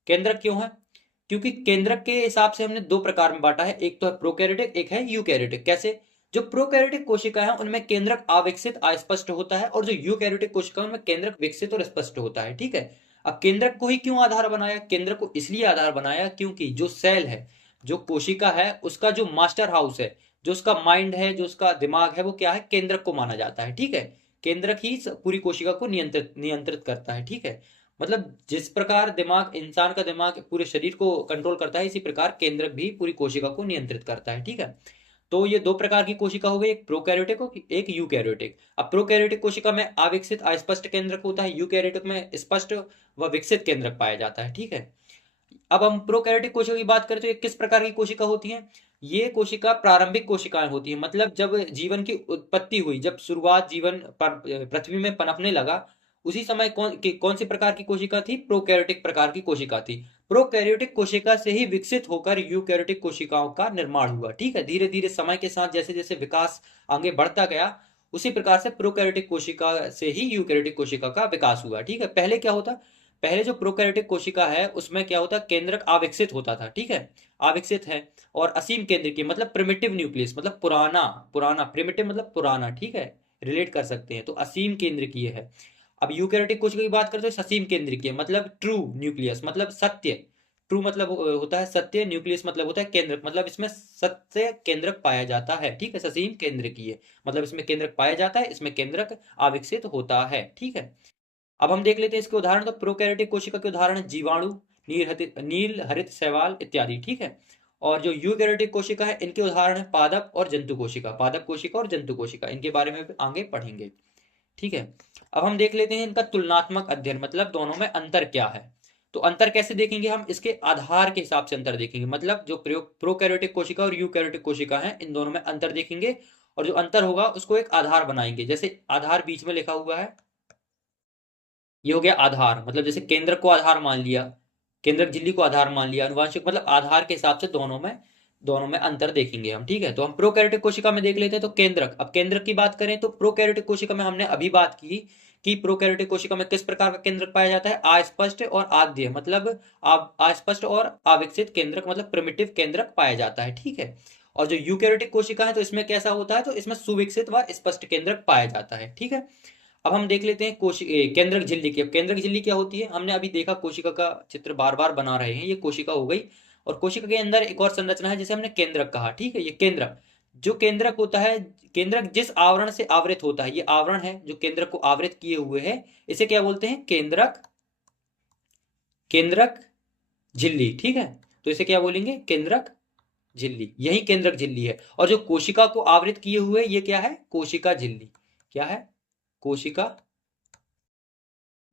केंद्रक क्यों है? क्योंकि केंद्रक के हिसाब से हमने दो प्रकार में बांटा है, एक तो है प्रोकैरियोटिक, एक है यूकैरियोटिक। कैसे? जो प्रोकैरियोटिक कोशिका है उनमें केंद्रक अविकसित अस्पष्ट होता है, और जो यूकैरियोटिक कोशिका है उनमें केंद्रक विकसित और स्पष्ट होता है। ठीक है, अब केंद्रक को ही क्यों आधार बनाया? केंद्रक को इसलिए आधार बनाया क्योंकि जो सेल है, जो कोशिका है, उसका जो मास्टर हाउस है, जो उसका माइंड है, जो उसका दिमाग है, वो क्या है? केंद्रक को माना जाता है। ठीक है, केंद्रक ही पूरी कोशिका को नियंत्रित नियंत्रित करता है। ठीक है, मतलब जिस प्रकार दिमाग, इंसान का दिमाग पूरे शरीर को कंट्रोल करता है, इसी प्रकार केंद्रक भी पूरी कोशिका को नियंत्रित करता है। ठीक है, तो ये दो प्रकार की कोशिका हो गई, एक प्रोकैरियोटिक और एक यूकैरियोटिक। अब प्रोकैरियोटिक कोशिका में अविकसित अस्पष्ट केंद्रक होता है, यूकैरियोटिक में स्पष्ट व विकसित केंद्रक पाया जाता है। ठीक है, अब हम प्रोकैरियोटिक कोशिका की बात करें तो ये किस प्रकार की कोशिका होती है? ये कोशिका प्रारंभिक कोशिकाएं होती है, मतलब जब जीवन की उत्पत्ति हुई, जब शुरुआत जीवन पृथ्वी में पनपने लगा, उसी समय कौन सी प्रकार की कोशिका थी? प्रोकैरियोटिक प्रकार की कोशिका थी। प्रोकैरियोटिक कोशिका से ही विकसित होकर यूकैरियोटिक कोशिकाओं का निर्माण हुआ। ठीक है, धीरे धीरे समय के साथ जैसे जैसे विकास आगे बढ़ता गया, उसी प्रकार से प्रोकैरियोटिक कोशिका से ही यूकैरियोटिक कोशिका का विकास हुआ। ठीक है, पहले क्या होता? पहले जो प्रोकैरियोटिक कोशिका है उसमें क्या होता? केंद्रक अविकसित होता था। ठीक है, अविकसित है, और असीम केंद्र की मतलब प्रिमिटिव न्यूक्लियस, मतलब पुराना। पुराना प्रिमिटिव मतलब पुराना। ठीक है, रिलेट कर सकते हैं, तो असीम केंद्र की है। अब यूकैरियोटिक कोशिका की बात करते हैं, ससीम केंद्र की है, मतलब ट्रू न्यूक्लियस, मतलब सत्य। ट्रू मतलब होता है सत्य, न्यूक्लियस मतलब होता है केंद्रक, मतलब इसमें सत्य केंद्रक पाया जाता है। ठीक है, ससीम केंद्र की है, मतलब इसमें केंद्रक पाया जाता है, इसमें केंद्रक अविकसित होता है। ठीक है, अब हम देख लेते हैं इसके उदाहरण। तो प्रोकैरियोटिक कोशिका के उदाहरण जीवाणु, नील हरित शैवाल इत्यादि। ठीक है, और जो यूकैरियोटिक कोशिका है इनके उदाहरण है पादप और जंतु कोशिका। पादप कोशिका और जंतु कोशिका, इनके बारे में भी आगे पढ़ेंगे। ठीक है, अब हम देख लेते हैं इनका तुलनात्मक अध्ययन, मतलब दोनों में अंतर क्या है। तो अंतर कैसे देखेंगे हम? इसके आधार के हिसाब से अंतर देखेंगे, मतलब जो प्रोकैरियोटिक कोशिका और यूकैरियोटिक कोशिका है इन दोनों में अंतर देखेंगे, और जो अंतर होगा उसको एक आधार बनाएंगे। जैसे आधार बीच में लिखा हुआ है, ये हो गया आधार, मतलब जैसे केंद्रक को आधार मान लिया, केंद्रक झिल्ली को आधार मान लिया, अनुवांशिक मतलब आधार के हिसाब से दोनों में अंतर देखेंगे हम। ठीक है, तो हम प्रोकैरियोटिक कोशिका में देख लेते हैं। तो केंद्रक, अब केंद्रक की बात करें तो प्रोकैरियोटिक कोशिका में हमने अभी बात की कि प्रोकैरियोटिक कोशिका में किस प्रकार का केंद्रक पाया जाता है? अस्पष्ट और आद्य, मतलब अस्पष्ट और अविकसित केंद्रक, मतलब प्रिमिटिव केंद्रक पाया जाता है। ठीक है, और जो यूकैरियोटिक कोशिका है तो इसमें कैसा होता है? तो इसमें सुविकसित व स्पष्ट केंद्रक पाया जाता है। ठीक है, अब हम देख लेते हैं केंद्रक झिल्ली की। अब केंद्रक झिल्ली क्या होती है? हमने अभी देखा, कोशिका का चित्र बार बार बना रहे हैं, ये कोशिका हो गई, और कोशिका के अंदर एक और संरचना है जिसे हमने केंद्रक कहा। ठीक है, ये केंद्रक, जो केंद्रक होता है, केंद्रक जिस आवरण से आवृत होता है, ये आवरण है जो केंद्रक को आवृत किए हुए है, इसे क्या बोलते हैं? केंद्रक, केंद्रक झिल्ली। ठीक है, तो इसे क्या बोलेंगे? केंद्रक झिल्ली, यही केंद्रक झिल्ली है। और जो कोशिका को आवृत किए हुए, ये क्या है? कोशिका झिल्ली। क्या है? कोशिका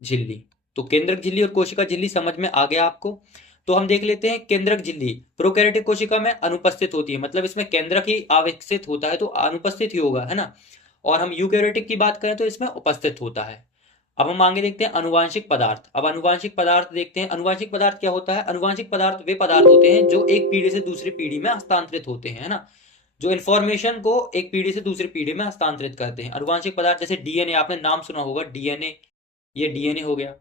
झिल्ली। तो केंद्रक झिल्ली और कोशिका झिल्ली समझ में आ गया आपको? तो हम देख लेते हैं केंद्रक झिल्ली प्रोकैरियोटिक कोशिका में अनुपस्थित होती है, मतलब इसमें केंद्रक ही अविकसित होता है, तो अनुपस्थित ही होगा, है ना। और हम यूकैरियोटिक की बात करें तो इसमें उपस्थित होता है। अब हम आगे देखते हैं अनुवांशिक पदार्थ। अब अनुवांशिक पदार्थ देखते हैं। अनुवांशिक पदार्थ क्या होता है? अनुवांशिक पदार्थ वे पदार्थ होते हैं जो एक पीढ़ी से दूसरी पीढ़ी में हस्तांतरित होते हैं, है ना, जो इन्फॉर्मेशन को एक पीढ़ी से दूसरी पीढ़ी में हस्तांतरित करते हैं। अनुवांशिक पदार्थ जैसे डीएनए, आपने नाम सुना होगा डीएनए, ये डीएनए हो गया,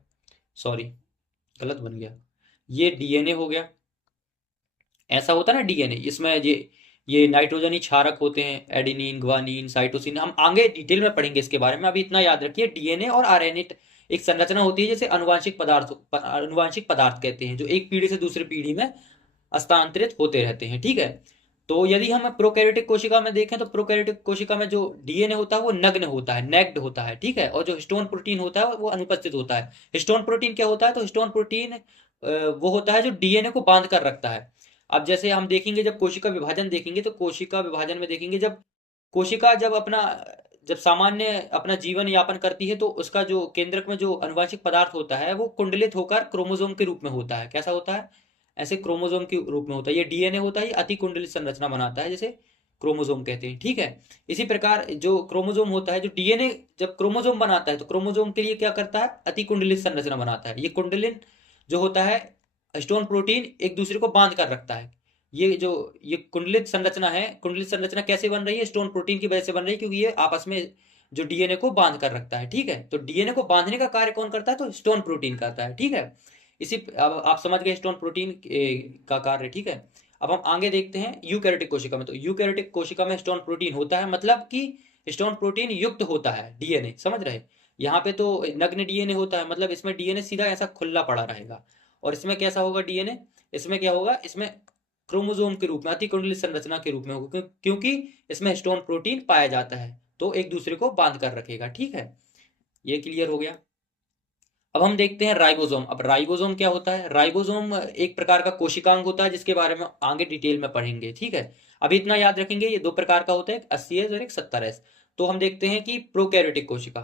सॉरी गलत बन गया, ये डीएनए हो गया। ऐसा होता है ना डीएनए, इसमें ये नाइट्रोजनी क्षारक होते हैं, एडेनिन, ग्वानिन, साइटोसिन, हम आगे डिटेल में पढ़ेंगे इसके बारे में, अभी इतना याद रखिए, डीएनए और आरएनए एक संरचना होती है जैसे अनुवांशिक पदार्थ कहते हैं, जो एक पीढ़ी से दूसरी पीढ़ी में हस्तांतरित होते रहते हैं। ठीक है, तो यदि हम प्रोकैरियोटिक कोशिका में देखें तो प्रोकैरियोटिक कोशिका में जो डीएनए होता है वो नग्न होता है, नेक्ड होता है। ठीक है, और जो हिस्टोन प्रोटीन होता है वो अनुपस्थित होता है। हिस्टोन प्रोटीन क्या होता है? तो हिस्टोन प्रोटीन वो होता है जो डीएनए को बांध कर रखता है। अब जैसे हम देखेंगे, जब कोशिका विभाजन देखेंगे तो कोशिका विभाजन में देखेंगे, जब कोशिका जब सामान्य अपना जीवन यापन करती है तो उसका जो केंद्रक में जो अनुवांशिक पदार्थ होता है वो कुंडलित होकर क्रोमोसोम के रूप में होता है। कैसा होता है? ऐसे क्रोमोसोम के रूप में होता है। ये डीएनए होता है, ये अतिकुंडलित संरचना बनाता है, जैसे क्रोमोसोम कहते हैं, ठीक है। इसी प्रकार जो क्रोमोसोम होता है, जो डीएनए जब क्रोमोसोम बनाता है तो क्रोमोसोम के लिए क्या करता है, अतिकुंडलित संरचना बनाता है। ये कुंडलिन जो होता है, स्टोन प्रोटीन एक दूसरे को बांध कर रखता है। ये कुंडलित संरचना है, कुंडलित संरचना कैसे बन रही है, स्टोन प्रोटीन की वजह से बन रही है, क्योंकि ये आपस में जो डीएनए को बांध कर रखता है, ठीक है। तो डीएनए को बांधने का कार्य कौन करता है, तो स्टोन प्रोटीन करता है, ठीक है। इसी अब आप समझ गए स्टोन प्रोटीन का कार्य, ठीक है। अब हम आगे देखते हैं यूकैरियोटिक कोशिका में। तो यूकैरियोटिक कोशिका में स्टोन प्रोटीन होता है, मतलब कि स्टोन प्रोटीन युक्त होता है डीएनए, समझ रहे। यहाँ पे तो नग्न डीएनए होता है, मतलब इसमें डीएनए सीधा ऐसा खुला पड़ा रहेगा। और इसमें कैसा होगा डीएनए, इसमें क्या होगा, इसमें क्रोमोसोम के रूप में, अतिकुंडलित संरचना के रूप में होगा, क्योंकि इसमें स्टोन प्रोटीन पाया जाता है, तो एक दूसरे को बांध कर रखेगा, ठीक है। ये क्लियर हो गया। अब हम देखते हैं राइबोसोम। अब राइबोसोम क्या होता है, राइबोसोम एक प्रकार का कोशिकांग होता है, जिसके बारे में आगे डिटेल में पढ़ेंगे, ठीक है। अभी इतना याद रखेंगे, ये दो प्रकार का होता है, एक 80S और एक 70S। तो हम देखते हैं कि प्रोकैरियोटिक कोशिका,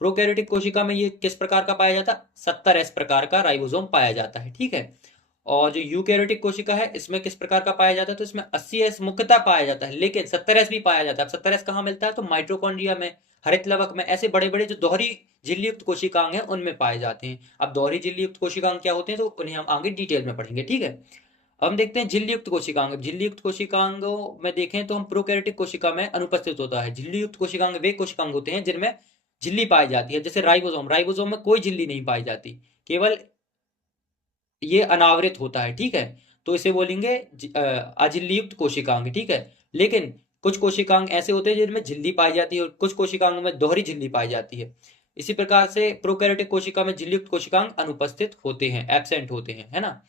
प्रोकैरियोटिक कोशिका में ये किस प्रकार का पाया जाता है, 70S प्रकार का राइबोसोम पाया जाता है, ठीक है। और जो यूकैरियोटिक कोशिका है, इसमें किस प्रकार का पाया जाता है, तो इसमें 80S मुख्यतः पाया जाता है, लेकिन 70S भी पाया जाता है। अब 70S कहाँ मिलता है, तो माइटोकॉन्ड्रिया में, हरित लवक में, ऐसे बड़े बड़े जो दोहरी झिल्ली युक्त कोशिकांग हैं उनमें पाए जाते हैं। अब दोहरी झिल्ली युक्त कोशिकांग क्या होते हैं, तो उन्हें हम आगे डिटेल में पढ़ेंगे, ठीक है। अब हम देखते हैं झिल्ली युक्त कोशिकांग। झिल्ली युक्त कोशिकांगों में देखें तो हम प्रोकैरियोटिक कोशिका में अनुपस्थित होता है। झिल्ली युक्त कोशिकांग वे कोशिकांग होते हैं जिनमें झिल्ली पाई जाती है, जैसे राइबोसोम। राइबोसोम में कोई झिल्ली नहीं पाई जाती, केवल ये अनावृत होता है, ठीक है। तो इसे बोलेंगे अझिल्ली युक्त कोशिकांग, ठीक है। लेकिन कुछ कोशिकांग ऐसे होते हैं जिनमें झिल्ली पाई जाती है, और कुछ कोशिकांग में दोहरी झिल्ली पाई जाती है। इसी प्रकार से प्रोकैरियोटिक कोशिका में झिल्ली युक्त कोशिकांग अनुपस्थित होते हैं, एब्सेंट होते हैं, है ना।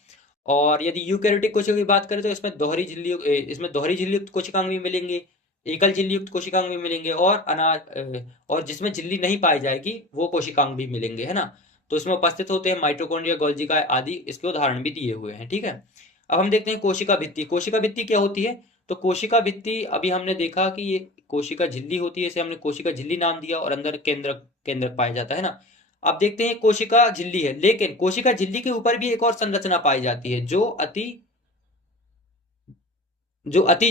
और यदि यूकैरियोटिक कोशिका की बात करें तो इसमें दोहरी झिल्ली युक्त कोशिकांग भी मिलेंगे, एकल झिल्ली युक्त कोशिकांग भी मिलेंगे, और जिसमें झिल्ली नहीं पाई जाएगी वो कोशिकांग भी मिलेंगे, है ना। तो इसमें उपस्थित होते हैं माइटोकॉन्ड्रिया, गोल्गी आदि, इसके उदाहरण भी दिए हुए हैं, ठीक है। अब हम देखते हैं कोशिका भित्ति। कोशिका भित्ति क्या होती है, तो कोशिका भित्ति अभी हमने देखा कि ये कोशिका झिल्ली होती है, इसे हमने कोशिका झिल्ली नाम दिया, और अंदर केंद्रक पाया जाता है ना। अब देखते हैं कोशिका झिल्ली है, लेकिन कोशिका झिल्ली के ऊपर भी एक और संरचना पाई जाती है जो अति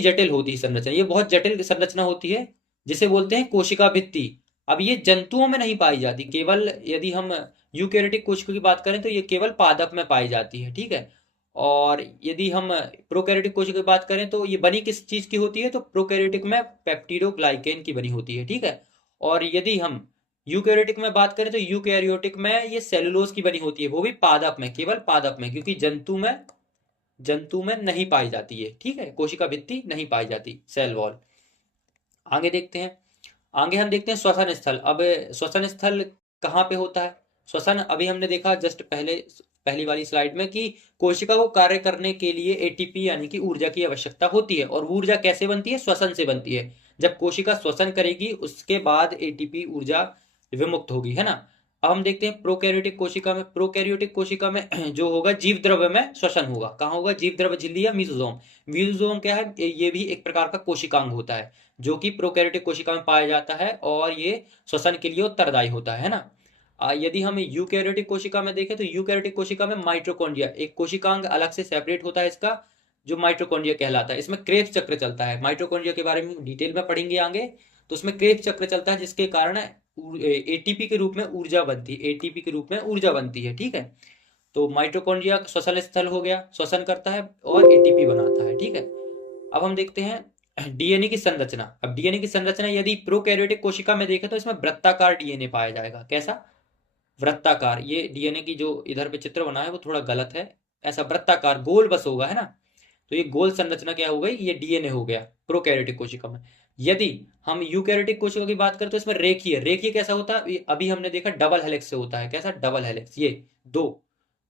जटिल होती है संरचना। ये बहुत जटिल संरचना होती है, जिसे बोलते हैं कोशिका भित्ति। अब ये जंतुओं में नहीं पाई जाती, केवल यदि हम यूकैरियोटिक कोशिका की बात करें तो ये केवल पादप में पाई जाती है, ठीक है। और यदि हम प्रोकैरियोटिक कोशिका की बात करें तो ये बनी किस चीज की होती है, तो प्रोकैरियोटिक में पेप्टिडोग्लाइकेन की बनी होती है, ठीक है। और यदि हम यूकैरियोटिक में बात करें तो यूकैरियोटिक में ये सेलुलोज की बनी होती है, वो भी पादप में, केवल पादप में, क्योंकि जंतु में नहीं पाई जाती है, ठीक है। कोशिका भित्ति नहीं पाई जाती, सेल वॉल। आगे देखते हैं, आगे हम देखते हैं श्वसन स्थल। अब श्वसन स्थल कहाँ पे होता है, श्वसन अभी हमने देखा जस्ट पहली वाली स्लाइड में कि कोशिका को कार्य करने के लिए एटीपी यानी कि ऊर्जा की आवश्यकता होती है। और वो ऊर्जा कैसे बनती है, श्वसन से बनती है। जब कोशिका श्वसन करेगी उसके बाद एटीपी ऊर्जा विमुक्त होगी, है ना। अब हम देखते हैं प्रोकैरियोटिक कोशिका में। प्रोकैरियोटिक कोशिका में जो होगा जीव द्रव्य में श्वसन होगा। कहाँ होगा, जीव द्रव्य झिल्ली या मीसोसोम। मीसोसोम क्या है, ये भी एक प्रकार का कोशिकांग होता है, जो कि प्रोकैरियोटिक कोशिका में पाया जाता है, और ये श्वसन के लिए उत्तरदायी होता है ना। यदि हम यूकैरियोटिक कोशिका में देखें तो यूकैरियोटिक कोशिका में माइटोकॉन्ड्रिया एक कोशिकांग अलग से सेपरेट होता है, इसका जो माइटोकॉन्ड्रिया कहलाता है। इसमें क्रेब्स चक्र चलता है, माइटोकॉन्ड्रिया के बारे में डिटेल में पढ़ेंगे आगे। तो उसमें क्रेब्स चक्र चलता है, जिसके कारण एटीपी के रूप में ऊर्जा बनती है, एटीपी के रूप में ऊर्जा बनती है, ठीक है। तो माइटोकॉन्ड्रिया श्वसन स्थल हो गया, श्वसन करता है और एटीपी बनाता है, ठीक है। अब हम देखते हैं डीएनए की संरचना। अब डीएनए की संरचना यदि प्रोकैरियोटिक कोशिका में देखें तो इसमें वृत्ताकार डीएनए पाया जाएगा। कैसा, वृत्ताकार। ये डीएनए की जो इधर पे चित्र बना है वो थोड़ा गलत है, ऐसा वृत्ताकार गोल बस होगा, है ना। तो ये गोल संरचना क्या हो गई, ये डीएनए हो गया प्रोकैरियोटिक कोशिका में। यदि हम यूकैरियोटिक कोशिका की बात करें तो इसमें रेखीय, रेखीय कैसा होता है, अभी हमने देखा डबल हेलिक्स से होता है। कैसा, डबल हेलिक्स। ये दो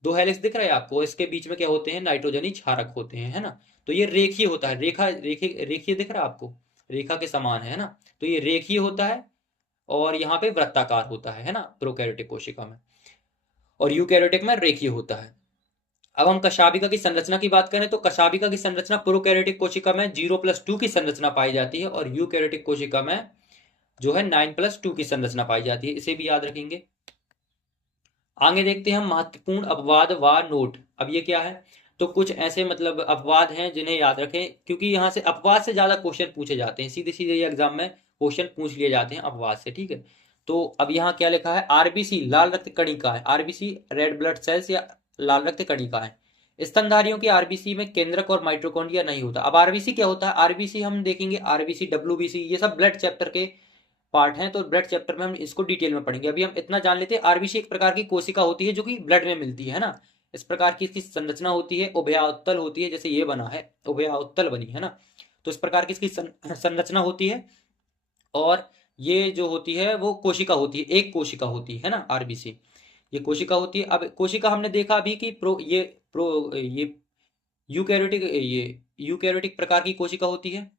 दो हेलिक्स दिख रहा है आपको, इसके बीच में क्या होते हैं, नाइट्रोजनी क्षारक होते हैं, है ना। तो ये रेखीय होता है, रेखीय दिख रहा है आपको, रेखा के समान है ना। तो ये रेखीय होता है, और यहाँ पे वृत्ताकार होता है ना, प्रोकैरियोटिक कोशिका में। और यूकैरियोटिक में रेखीय होता है। अब हम कशाभिका की संरचना की बात करें तो कशाभिका की संरचना प्रोकैरियोटिक कोशिका में 0+2 की संरचना पाई जाती है, और यूकैरियोटिक कोशिका में जो है 9+2 की संरचना पाई जाती है। इसे भी याद रखेंगे। आगे देखते हैं हम महत्वपूर्ण अपवाद व नोट। अब ये क्या है, तो कुछ ऐसे मतलब अपवाद हैं जिन्हें याद रखें, क्योंकि यहाँ से अपवाद से ज्यादा क्वेश्चन पूछे जाते हैं, सीधे सीधे एग्जाम में क्वेश्चन पूछ लिए जाते हैं अपवाद से, ठीक है। तो अब यहाँ क्या लिखा है, आरबीसी लाल रक्त कणिका है, आरबीसी रेड ब्लड सेल्स या लाल रक्त कणिका है। स्तनधारियों की आरबीसी में केंद्रक और माइटोकॉन्ड्रिया नहीं होता। अब आरबीसी क्या होता है, आरबीसी हम देखेंगे, आरबीसी डब्ल्यूबीसी ये सब ब्लड चैप्टर के पार्ट हैं, तो ब्लड चैप्टर में हम इसको डिटेल में पढ़ेंगे। अभी हम इतना जान लेते हैं, आरबीसी एक प्रकार की कोशिका होती है जो कि ब्लड में मिलती है ना। इस प्रकार की इसकी संरचना होती है, उभयाउत्तल होती है, जैसे ये बना है उभयाउत्तल बनी है ना, तो इस प्रकार की इसकी संरचना होती है। और ये जो होती है वो कोशिका होती है, एक कोशिका होती है ना आरबीसी, ये कोशिका होती है। अब कोशिका हमने देखा अभी कि ये यूकैरियोटिक प्रकार की कोशिका होती है।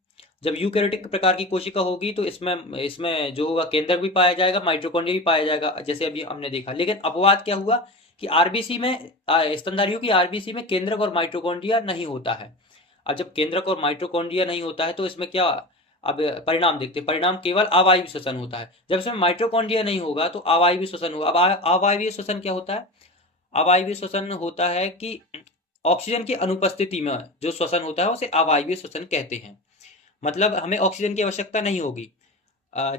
जब यूकैरियोटिक प्रकार की कोशिका होगी तो इसमें इसमें जो होगा केंद्रक भी पाया जाएगा, माइटोकॉन्ड्रिया भी पाया जाएगा, जैसे अभी हमने देखा। लेकिन अपवाद क्या हुआ कि आरबीसी में स्तनधारियों की आरबीसी में केंद्रक और माइटोकॉन्ड्रिया नहीं होता है। अब जब केंद्रक और माइटोकॉन्ड्रिया नहीं होता है तो इसमें क्या, अब परिणाम देखते हैं। परिणाम केवल अवायवीय श्वसन होता है। जब इसमें माइटोकॉन्ड्रिया नहीं होगा तो अवायवीय श्वसन होगा। अब अवायवीय श्वसन क्या होता है, अवायवीय श्वसन होता है कि ऑक्सीजन की अनुपस्थिति में जो श्वसन होता है उसे अवायवीय श्वसन कहते हैं। मतलब हमें ऑक्सीजन की आवश्यकता नहीं होगी।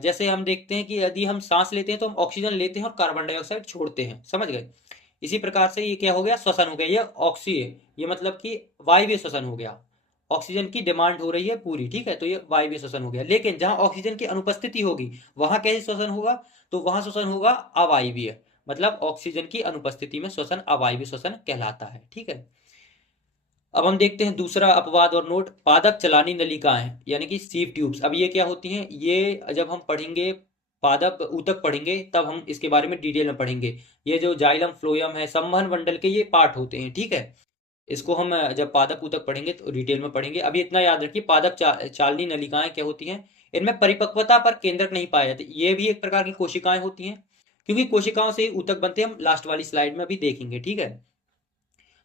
जैसे हम देखते हैं कि यदि हम सांस लेते हैं तो हम ऑक्सीजन लेते हैं और कार्बन डाइऑक्साइड छोड़ते हैं, समझ गए। इसी प्रकार से ये क्या हो गया, श्वसन हो गया। ये मतलब कि वायवीय श्वसन हो गया, ऑक्सीजन की डिमांड हो रही है पूरी, ठीक है, तो ये वायवीय श्वसन हो गया। लेकिन जहां ऑक्सीजन की अनुपस्थिति होगी वहां कैसे श्वसन होगा, तो वहां श्वसन होगा अवायवीय, मतलब ऑक्सीजन की अनुपस्थिति में श्वसन अवायवीय श्वसन कहलाता है, ठीक है। अब हम देखते हैं दूसरा अपवाद और नोट, पादप चलानी नलिकाएं यानी कि सीव ट्यूब्स। अब ये क्या होती हैं, ये जब हम पढ़ेंगे पादप ऊतक पढ़ेंगे तब हम इसके बारे में डिटेल में पढ़ेंगे। ये जो जाइलम फ्लोएम है, संवहन मंडल के ये पार्ट होते हैं, ठीक है। इसको हम जब पादप ऊतक पढ़ेंगे तो डिटेल में पढ़ेंगे। अभी इतना याद रखिए, पादप चालनी नलिकाएं क्या होती हैं, इनमें परिपक्वता पर केंद्रक नहीं पाए जाते। ये भी एक प्रकार की कोशिकाएं होती हैं, क्योंकि कोशिकाओं से ऊतक बनते हैं, हम लास्ट वाली स्लाइड में अभी देखेंगे, ठीक है।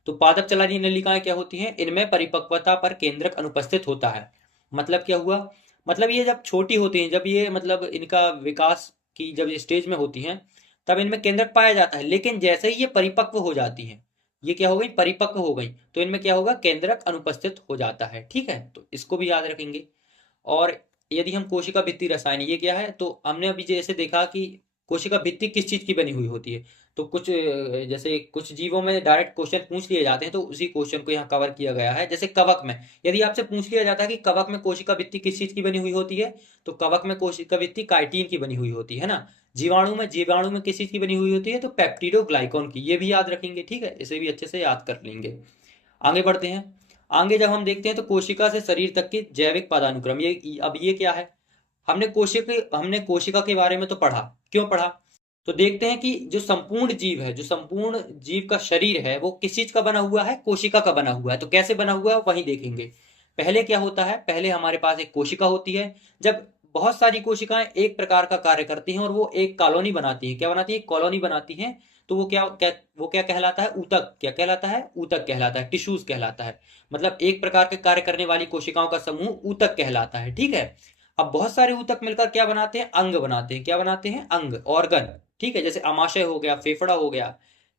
तो पादप चलानी नलिकाएं क्या होती हैं, इनमें परिपक्वता पर केंद्रक अनुपस्थित होता है। मतलब क्या हुआ, मतलब ये जब छोटी होती हैं, जब ये मतलब इनका विकास की जब ये स्टेज में होती हैं तब इनमें केंद्रक पाया जाता है। लेकिन जैसे ही ये परिपक्व हो जाती हैं, ये क्या हो गई, परिपक्व हो गई, तो इनमें क्या होगा, केंद्रक अनुपस्थित हो जाता है, ठीक है। तो इसको भी याद रखेंगे। और यदि हम कोशिका भित्ति रसायन, ये क्या है, तो हमने अभी जैसे देखा कि कोशिका भित्ति किस चीज की बनी हुई होती है। तो कुछ जैसे कुछ जीवों में डायरेक्ट क्वेश्चन पूछ लिए जाते हैं, तो उसी क्वेश्चन को यहाँ कवर किया गया है। जैसे कवक में यदि आपसे पूछ लिया जाता है कि कवक में कोशिका भित्ति किस चीज की बनी हुई होती है, तो कवक में कोशिका भित्ति काइटिन की बनी हुई होती है ना। जीवाणु में किस चीज की बनी हुई होती है, तो पेप्टिडोग्लाइकॉन की। ये भी याद रखेंगे, ठीक है, इसे भी अच्छे से याद कर लेंगे। आगे बढ़ते हैं। आगे जब हम देखते हैं तो कोशिका से शरीर तक की जैविक पदानुक्रम, ये अब ये क्या है, हमने कोशिका के बारे में तो पढ़ा, क्यों पढ़ा, तो देखते हैं कि जो संपूर्ण जीव है, जो संपूर्ण जीव का शरीर है वो किस चीज का बना हुआ है, कोशिका का बना हुआ है। तो कैसे बना हुआ है वही देखेंगे। पहले क्या होता है, पहले हमारे पास एक कोशिका होती है। जब बहुत सारी कोशिकाएं एक प्रकार का कार्य करती हैं और वो एक कॉलोनी बनाती हैं, क्या बनाती है, कॉलोनी बनाती हैं, तो वो क्या कहलाता है, ऊतक। क्या कहलाता है, ऊतक कहलाता है, टिश्यूज कहलाता है। मतलब एक प्रकार के कार्य करने वाली कोशिकाओं का समूह ऊतक कहलाता है, ठीक है। अब बहुत सारे ऊतक मिलकर क्या बनाते हैं, अंग बनाते हैं। क्या बनाते हैं, अंग, ऑर्गन, ठीक है। जैसे अमाशय हो गया, फेफड़ा हो गया,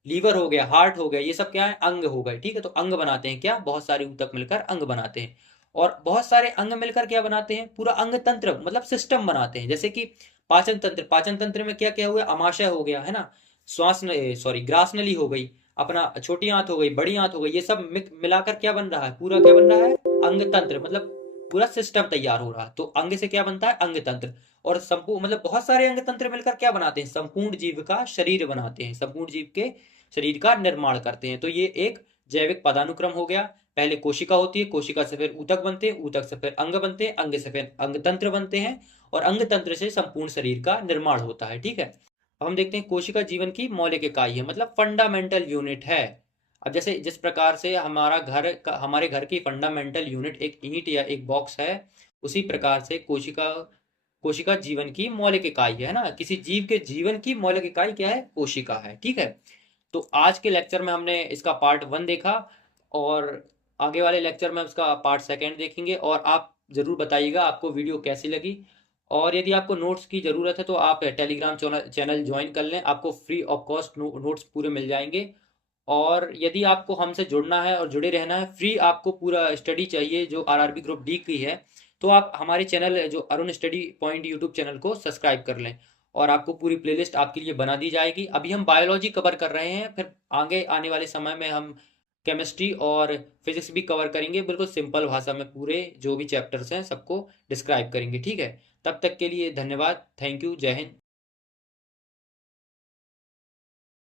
लीवर हो गया, हार्ट हो गया, ये सब क्या है, अंग हो गए, ठीक है। तो अंग बनाते हैं क्या, बहुत सारे ऊतक मिलकर अंग बनाते हैं। और बहुत सारे अंग मिलकर क्या बनाते हैं, पूरा अंग तंत्र मतलब सिस्टम बनाते हैं। जैसे कि पाचन तंत्र, पाचन तंत्र में क्या क्या हुआ, अमाशय हो गया है ना, ग्रास नली हो गई, अपना छोटी आंत हो गई, बड़ी आंत हो गई, ये सब मिलाकर क्या बन रहा है, पूरा क्या बन रहा है, अंग तंत्र, मतलब पूरा सिस्टम तैयार हो रहा है। तो अंग से क्या बनता है, अंग तंत्र। और संपूर्ण मतलब बहुत सारे अंग तंत्र मिलकर क्या बनाते हैं, संपूर्ण जीव का शरीर बनाते हैं, संपूर्ण जीव के शरीर का निर्माण करते हैं। तो ये एक जैविक पदानुक्रम हो गया। पहले कोशिका होती है, कोशिका से फिर ऊतक बनते हैं, ऊतक से फिर अंग बनते हैं, अंग से फिर अंग तंत्र बनते हैं, और अंग तंत्र से संपूर्ण शरीर का निर्माण होता है, ठीक है। अब हम देखते हैं कोशिका जीवन की मौलिक इकाई है, मतलब फंडामेंटल यूनिट है। अब जैसे जिस प्रकार से हमारे घर की फंडामेंटल यूनिट एक ईंट या एक बॉक्स है, उसी प्रकार से कोशिका जीवन की मौलिक इकाई है ना। किसी जीव के जीवन की मौलिक इकाई क्या है, कोशिका है, ठीक है। तो आज के लेक्चर में हमने इसका पार्ट 1 देखा, और आगे वाले लेक्चर में उसका पार्ट 2 देखेंगे। और आप जरूर बताइएगा आपको वीडियो कैसी लगी। और यदि आपको नोट्स की ज़रूरत है तो आप टेलीग्राम चैनल ज्वाइन कर लें, आपको फ्री ऑफ कॉस्ट नोट्स पूरे मिल जाएंगे। और यदि आपको हमसे जुड़ना है और जुड़े रहना है, फ्री आपको पूरा स्टडी चाहिए जो आरआरबी ग्रुप डी की है, तो आप हमारे चैनल जो Arun study point YouTube channel को सब्सक्राइब कर लें और आपको पूरी प्लेलिस्ट आपके लिए बना दी जाएगी। अभी हम बायोलॉजी कवर कर रहे हैं, फिर आगे आने वाले समय में हम केमिस्ट्री और फिजिक्स भी कवर करेंगे, बिल्कुल सिंपल भाषा में पूरे जो भी चैप्टर्स हैं सबको डिस्क्राइब करेंगे। ठीक है, तब तक के लिए धन्यवाद। Thank you. जय हिंद।